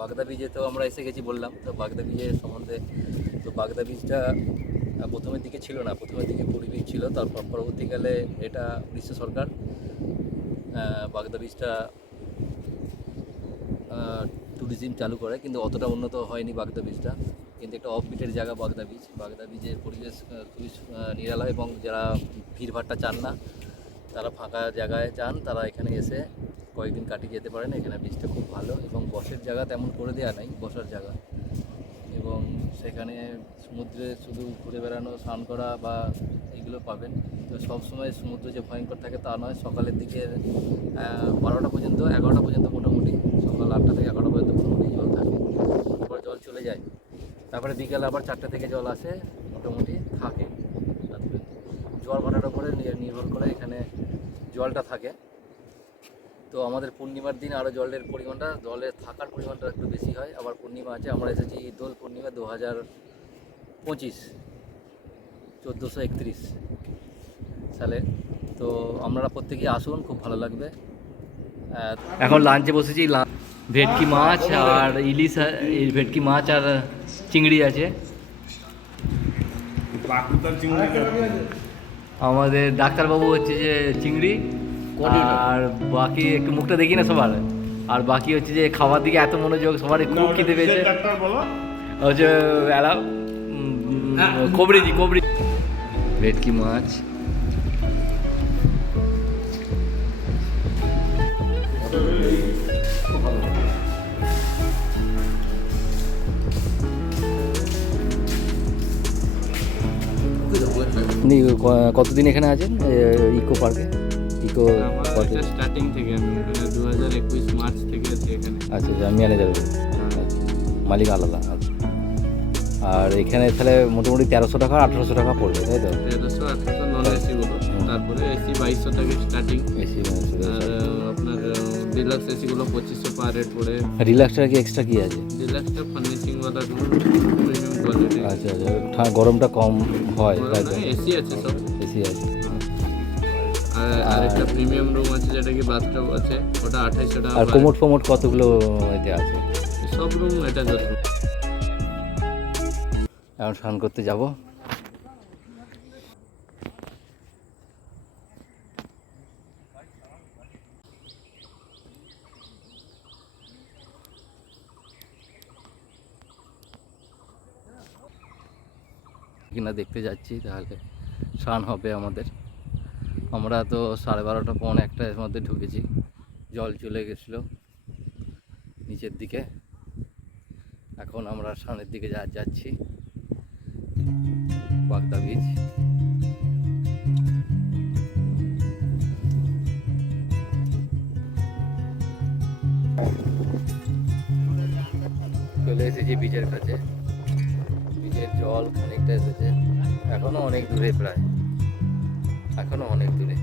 বাগদা বীজে তো আমরা এসে গেছি বললাম, তো বাগদা বীজের সম্বন্ধে, তো বাগদা বীজটা প্রথমের দিকে ছিল না, প্রথমের দিকে পুরী বীজ ছিল, তারপর পরবর্তীকালে এটা উড়িষ্যা সরকার বাগদা বীজটা ট্যুরিজম চালু করে, কিন্তু অতটা উন্নত হয়নি বাগদা বীজটা কিন্তু একটা অফ বিটের জায়গা বাগদা বীজ বাগদা বীজের পরিবেশ খুবই নিরালা এবং যারা ভিড়ভাট্টা চান না, তারা ফাঁকা জায়গায় চান, তারা এখানে এসে কয়েকদিন কাটিয়ে যেতে পারেন, এখানে বীজটা খুব ভালো এবং বসের জায়গা তেমন করে দেওয়া নাই, বসার জায়গা। এবং সেখানে সমুদ্রে শুধু ঘুরে বেড়ানো, স্নান করা বা এগুলো পাবেন। তো সবসময় সমুদ্র যে ভয়ঙ্কর থাকে তা নয়, সকালের দিকে বারোটা পর্যন্ত, এগারোটা পর্যন্ত মোটামুটি, সকাল আটটা থেকে এগারোটা পর্যন্ত মোটামুটি জল থাকে। তারপর জল চলে যায়। তারপরে বিকালে আবার চারটে থেকে জল আসে, মোটামুটি থাকে। জল ভাটার উপরে নির্ভর করে এখানে জলটা থাকে। তো আমাদের পূর্ণিমার দিন আরও জলের পরিমাণটা জলে থাকার পরিমাণটা একটু বেশি হয়। আবার পূর্ণিমা আছে আমরা এসেছি দোল পূর্ণিমা দু হাজার পঁচিশ চোদ্দোশো একত্রিশ সালে। তো আপনারা প্রত্যেকেই আসুন খুব ভালো লাগবে। এখন লাঞ্চে বসেছি ভেটকি মাছ আর ইলিশ ভেটকি মাছ আর চিংড়ি আছে। আমাদের ডাক্তারবাবু হচ্ছে যে চিংড়ি। আর বাকি একটু মুখটা দেখি না সবার? আর বাকি হচ্ছে যে খাবার দিকে এত মনোযোগ সবার খুব খিদে পেয়েছে। ডাক্তার বলো। হচ্ছে এলা কবরিজি কবরি ভেটকি মাছ। কতদিন এখানে আছেন? ইকো পার্কে? পার্কে স্টার্টিং থেকে আমি দু হাজার একুশ মার্চ থেকে আছি এখানে। আচ্ছা আচ্ছা ম্যানেজার মালিক আলাদা আচ্ছা। আর এখানে তাহলে মোটামুটি তেরোশো টাকা আঠেরোশো টাকা পড়বে তাই তো? তেরোশো আঠারোশো নন এসি গুলো। তারপরে এসি বাইশশো থেকে স্টার্টিং এসি আর আপনার ডিলাক্স এসি গুলো পঁচিশশো পার রেট পড়ে। রিল্যাক্সটা কি এক্সট্রা কি আছে? ডিলাক্সটা ফার্নিশিং ওয়ালা রুম প্রিমিয়াম কোয়ালিটি আচ্ছা আচ্ছা গরমটা কম হয় তাই তো? এসি আছে সব। এসি আছে। আরেকটা প্রিমিয়াম রুম আছে যেটা কি বাথটব আছে ওটা আঠাইশশো টাকা আর কোমোট ফোমোট কতগুলো এতে আছে? সব রুম এটা এখন স্নান করতে যাব। কিনা দেখতে যাচ্ছি তাহলে স্নান হবে আমাদের। আমরা তো সাড়ে বারোটা পৌনে একটা এর মধ্যে ঢুকেছি। জল চলে গেছিল নিচের দিকে। এখন আমরা সামনের দিকে যা যাচ্ছি। বাগদা বীচ চলে এসেছি বীচের কাছে। বীচের জল খানিকটা এসেছে। এখনও অনেক দূরে প্রায়। এখনও অনেক দূরে।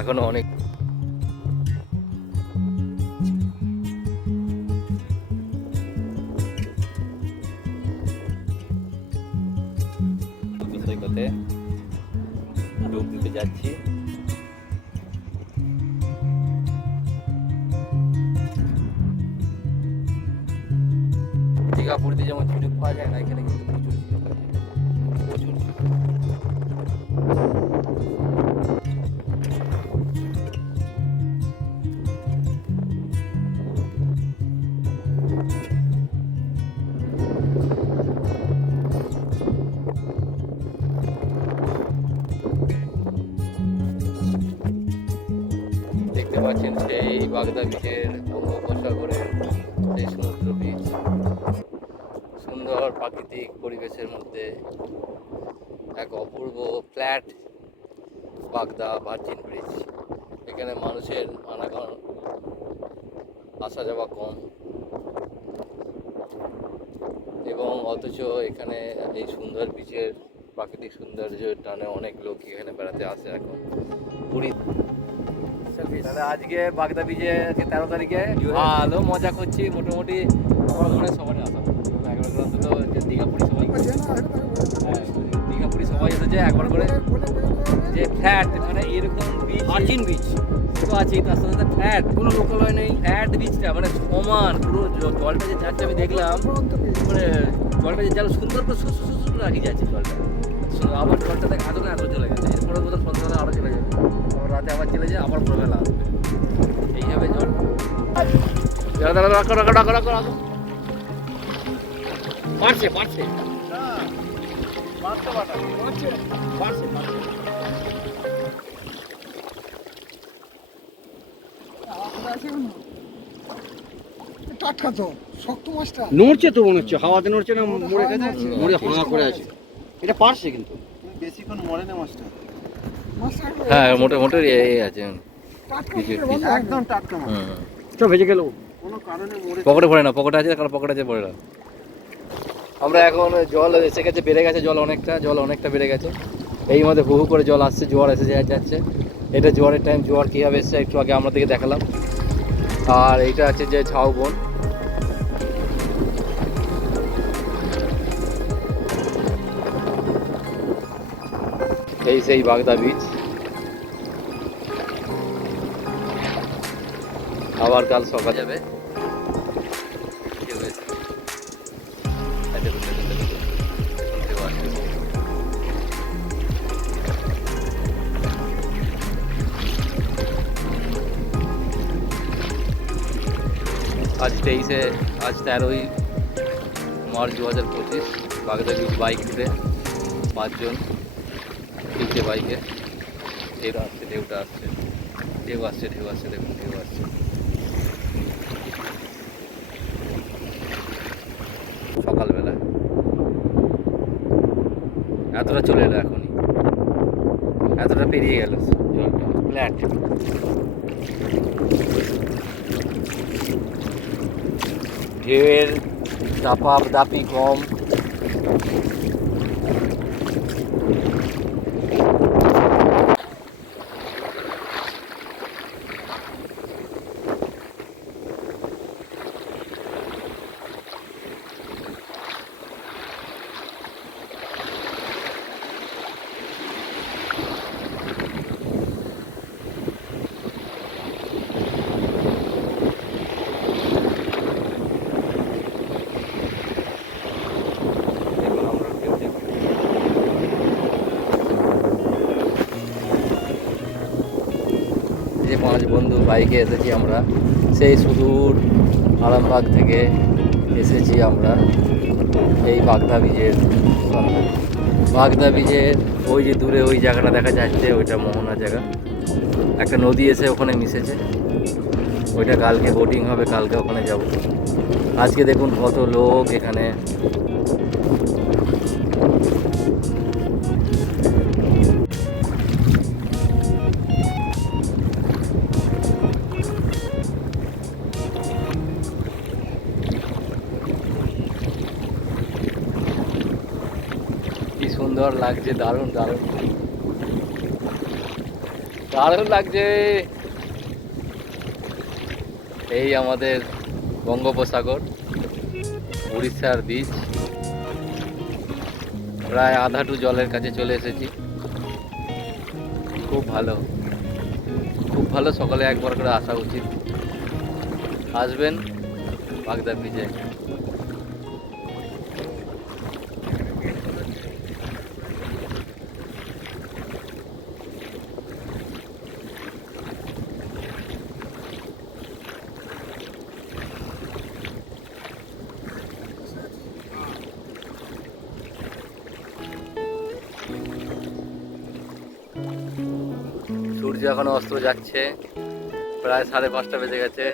এখনও অনেক সৈকতে ডুব দিতে যাচ্ছি। যেমন ঝিনুক পাওয়া যায় না এখানে কিন্তু প্রাকৃতিক পরিবেশের মধ্যে এক অপূর্ব ফ্ল্যাট বাগদা ভার্জিন ব্রিজ। এখানে মানুষের আনাগন আসা যাওয়া কম। এবং অথচ এখানে এই সুন্দর বিচের প্রাকৃতিক সৌন্দর্যের টানে অনেক লোক এখানে বেড়াতে আসে এখন। পুরী তাহলে আজকে বাগদা বিচে আজকে তেরো তারিখে? ভালো মজা করছি মোটামুটি আমার মনে হয় সবারই আসা। হ্যাঁ, এসেছে একবার করে যে ফ্ল্যাট মানে এরকম বীজ ভার্জিন বীজ তো আছে তার সাথে সাথে ফ্যাট কোনো লোকালয় নেই। ফ্যাট বীজটা মানে সমান পুরো জলটা যে যাচ্ছে আমি দেখলাম মানে জলটা যে জল সুন্দর করে সুসু সুসু করে রাখি যাচ্ছে জলটা। আবার জলটা দেখ আদৌ আদৌ চলে গেছে। এরপরে বোধহয় সন্ধ্যাবেলা আরও চলে যাবে। আবার রাতে আবার চলে যায় আবার ভোরবেলা আসবে। এইভাবে জল। রাখো রাখো রাখো রাখো রাখো। পারছে পারছে। টাটকা তো শক্ত মাছটা। নড়ছে তো মনে হচ্ছে হাওয়াতে নড়ছে না মরে গেছে? মরে হাঁ করে আছে। এটা পারছে কিন্তু। বেশিক্ষণ মরে না মাছটা। মাছটা হ্যাঁ মোটে মোটে এ আছে। একদম টাটকা মাছ। তো ভেজে গেল কোনো কারণে মরে পকেটে পড়ে না পকেটে আছে কারণ পকেটে আছে পড়ে না। আমরা এখন জল এসে গেছে, বেড়ে গেছে জল অনেকটা জল অনেকটা বেড়ে গেছে। এই মধ্যে হু করে জল আসছে জোয়ার এসে যাচ্ছে। এটা জোয়ারের টাইম জোয়ার কীভাবে এসছে একটু আগে আমরা দিকে দেখালাম। আর এইটা আছে যে ঝাউবন এই সেই বাগদা বীচ আবার কাল সকাল যাবে। আজ তেইশে, আজ তেরোই মার্চ দু হাজার পঁচিশ বাগদা বাইক ট্যুরে পাঁচজন তিনটে বাইকে ঢেউ আসছে, ঢেউটা আসছে। ঢেউ আসছে ঢেউ আসছে, দেখুন, ঢেউ আসছে। সকালবেলা। এতটা চলে এলো এখনই। এতটা পেরিয়ে গেল। ফ্ল্যাট। ঢেউয়ের দাপা দাপি কম দেখুন আমরা ঢেউ দেখুন এই যে পাঁচ বন্ধু বাইকে এসেছি আমরা। সেই সুদূর আরামবাগ থেকে এসেছি আমরা। এই বাগদা বীজের বাগদা বীজের ওই যে দূরে ওই জায়গাটা দেখা যাচ্ছে, ওইটা মোহনা জায়গা। একটা নদী এসে ওখানে মিশেছে। ওইটা কালকে বোটিং হবে, কালকে ওখানে যাব। আজকে দেখুন কত লোক এখানে। লাগছে, দারুণ দারুণ। দারুণ লাগছে। এই আমাদের বঙ্গোপসাগর, উড়িষ্যার বীচ প্রায় আধা টু জলের কাছে চলে এসেছি। খুব ভালো। খুব ভালো, সকালে একবার করে আসা উচিত। আসবেন বাগদা বীজে সূর্য যাচ্ছে। প্রায় সাড়ে পাঁচটা বেজে গেছে।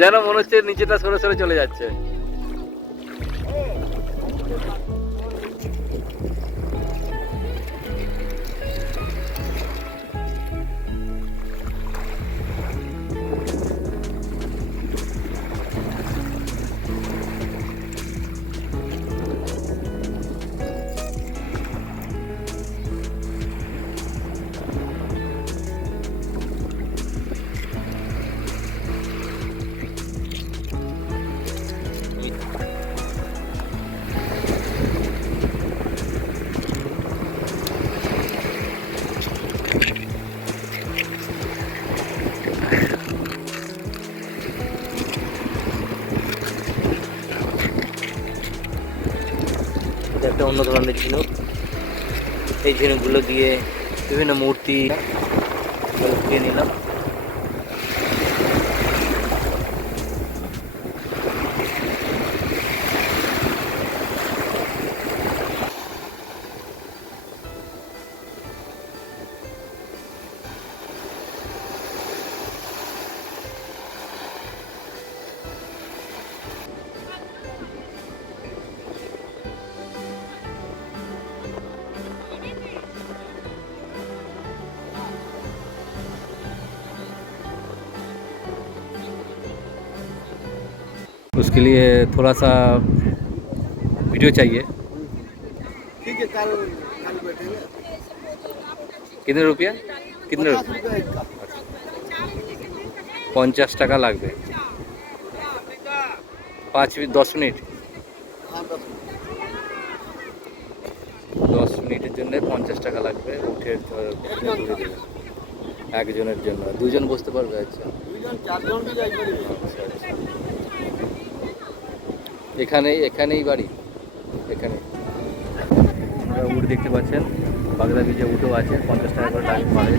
যেন মনে হচ্ছে নিচেটা সরে সরে চলে যাচ্ছে। অন্য ধরনের ঝিনুক। এই ঝিনুকগুলো দিয়ে বিভিন্ন মূর্তি নিলাম। उसके लिए थोड़ा सा वीडियो चाहिए ठीक है कल कल बैठेंगे कितने रुपया कितने पचास रुपया रुपया एक का পঞ্চাশ টাকা লাগবে পাঁচ মিনিট দশ মিনিট हाँ दस मिनट। দশ মিনিটের জন্য পঞ্চাশ টাকা লাগবে উঠে ধরে দেবে একজনের জন্য দুজন বসতে পারবে আচ্ছা এখানেই এখানেই বাড়ি, এখানে। উঠ দেখতে পাচ্ছেন, বাগদা বীজে উঠেও আছে, পঞ্চাশ টাকা করে টাকা পারে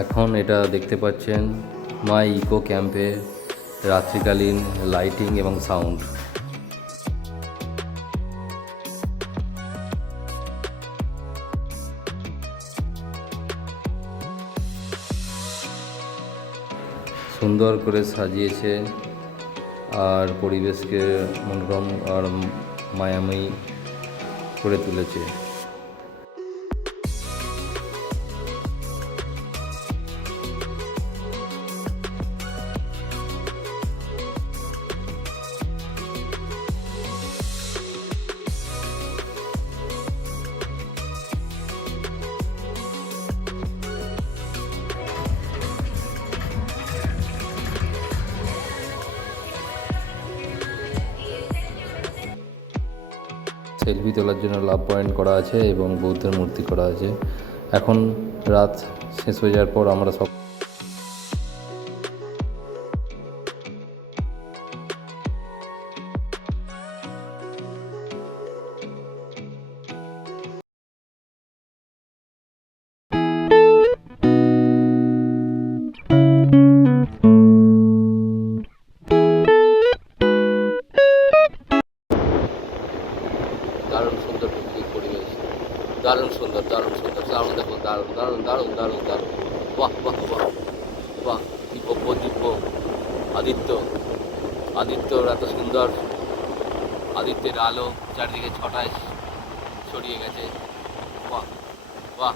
এখন এটা দেখতে পাচ্ছেন মাই ইকো ক্যাম্পে রাত্রিকালীন লাইটিং এবং সাউন্ড সুন্দর করে সাজিয়েছে আর পরিবেশকে মনোরম আর মায়াময়ী করে তুলেছে। সেলফি তোলার জন্য লাভ পয়েন্ট করা আছে এবং বৌদ্ধের মূর্তি করা আছে। এখন রাত শেষ হয়ে যাওয়ার পর আমরা সব দারুণ দারুণ দারুণ দারুণ দারুণ। বাহ বাহ বাহ বাহ দিব্য দিব্য আদিত্য আদিত্যর এত সুন্দর। আদিত্যের আলো চারিদিকে ছটায় ছড়িয়ে গেছে। বাহ বাহ।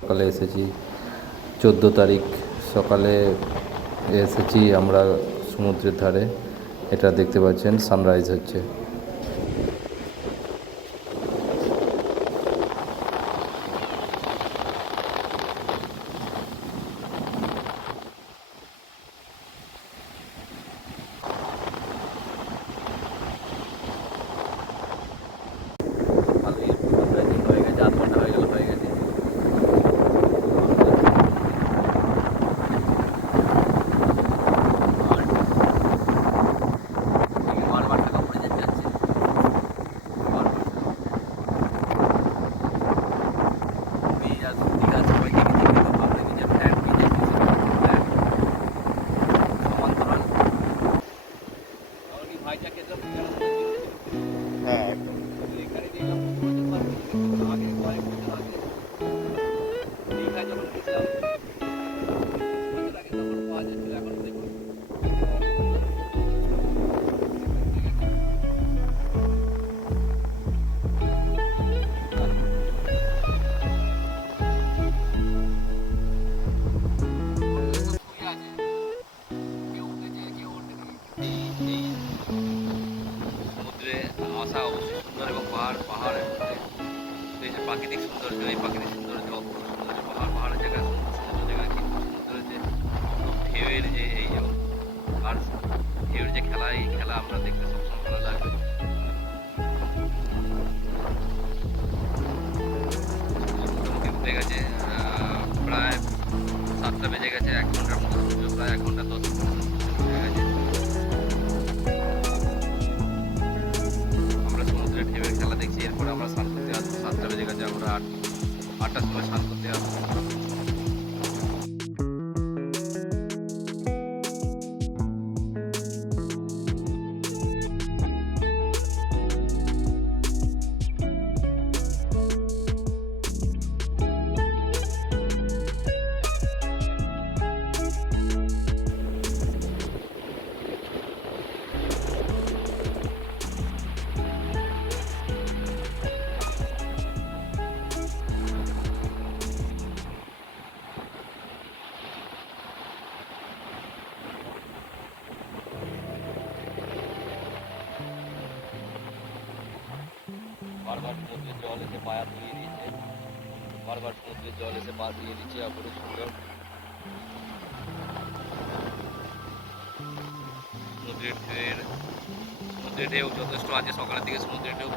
সকালে এসেছি। চোদ্দ তারিখ সকালে এসেছি আমরা সমুদ্রের ধারে। এটা দেখতে পাচ্ছেন সানরাইজ হচ্ছে। এসে দিচ্ছি অপরূপ সুন্দর। সমুদ্রের ঢেউয়ের সমুদ্রের ঢেউ যথেষ্ট আছে সকালের দিকে সমুদ্রের ঢেউ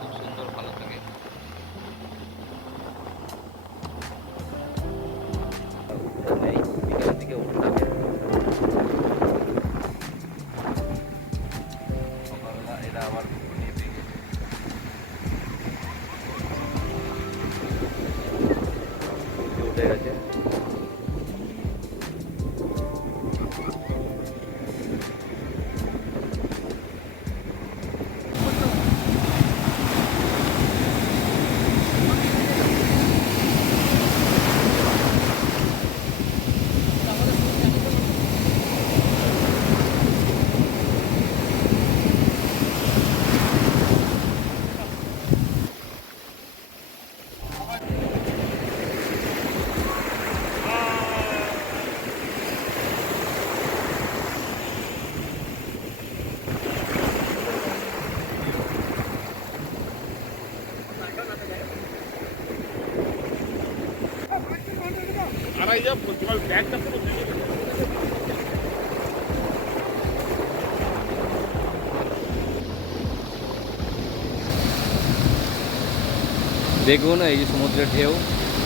দেখুন এই যে সমুদ্রের ঢেউ,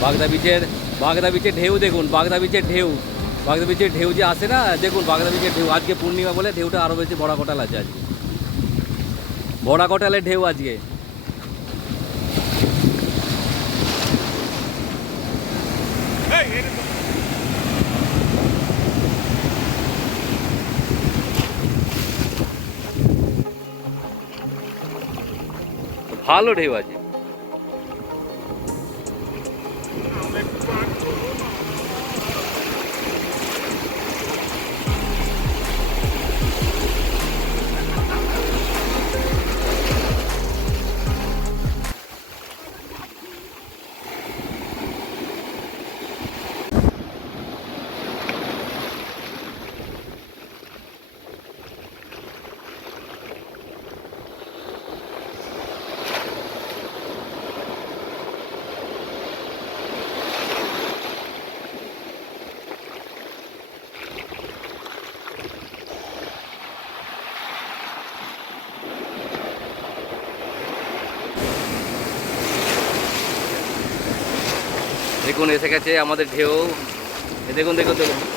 বাগদা বিচের বাগদা বিচের ঢেউ দেখুন, বাগদা বিচের ঢেউ। বাগদা বিচের ঢেউ যে আসে না, দেখুন বাগদা বিচের ঢেউ। আজকে পূর্ণিমা বলে ঢেউটা আরও বেশি বড়া কটাল আছে আজকে। বড়া কটালের ঢেউ আজকে। ভালো ঢেউ আছে দেখুন এসে গেছে আমাদের ঢেউ। দেখুন দেখুন দেখুন।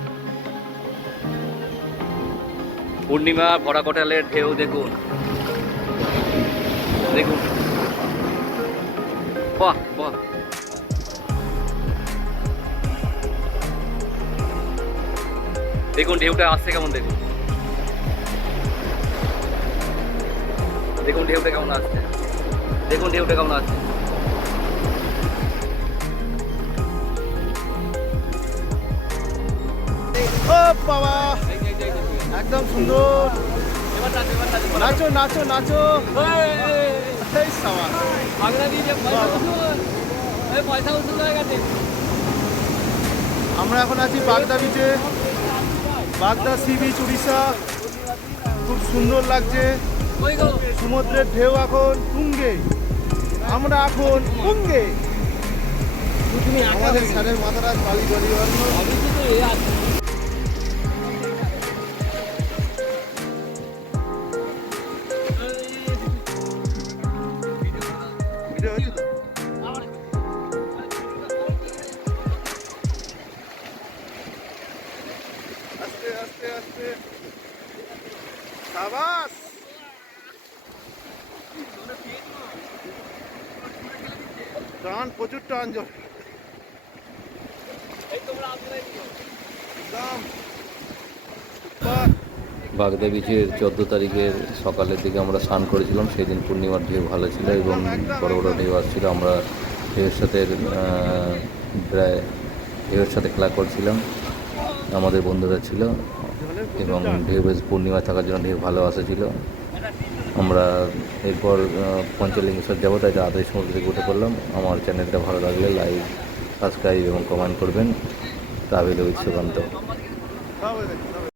পূর্ণিমা ভরা কটালের ঢেউ দেখুন। দেখুন। বাহ বাহ। দেখুন, ঢেউটা আসছে কেমন দেখুন। দেখুন, ঢেউটা কেমন আসছে। দেখুন, ঢেউটা কেমন আসছে। ও বাবা! একদম সুন্দর। নাচো নাচো নাচো। আমরা এখন আছি বাগদা বিচে বাগদা সি বিচ উড়িষ্যা। খুব সুন্দর লাগছে। সমুদ্রের ঢেউ এখন তুঙ্গে। আমরা এখন তুঙ্গে। আমাদের স্যারের মাথাটা বালি। জলি সাবাস। টান প্রচুর টান জল বাগদা বিচের চোদ্দ তারিখের সকালের দিকে আমরা স্নান করেছিলাম সেই দিন পূর্ণিমার ঢেউ ভালো ছিল এবং বড় বড় ঢেউ আসছিল। আমরা ঢেউয়ের সাথে ঢেউয়ের সাথে খেলা করছিলাম। আমাদের বন্ধুরা ছিল। এবং ঢেউ বেশ পূর্ণিমা থাকার জন্য ঢেউ ভালো আসেছিল আমরা এরপর পঞ্চলিঙ্গেশ্বর যাব, তাই তাড়াতাড়ি সমুদ্র থেকে উঠে পড়লাম। আমার চ্যানেলটা ভালো লাগলে লাইক, সাবস্ক্রাইব এবং কমেন্ট করবেন। Travel with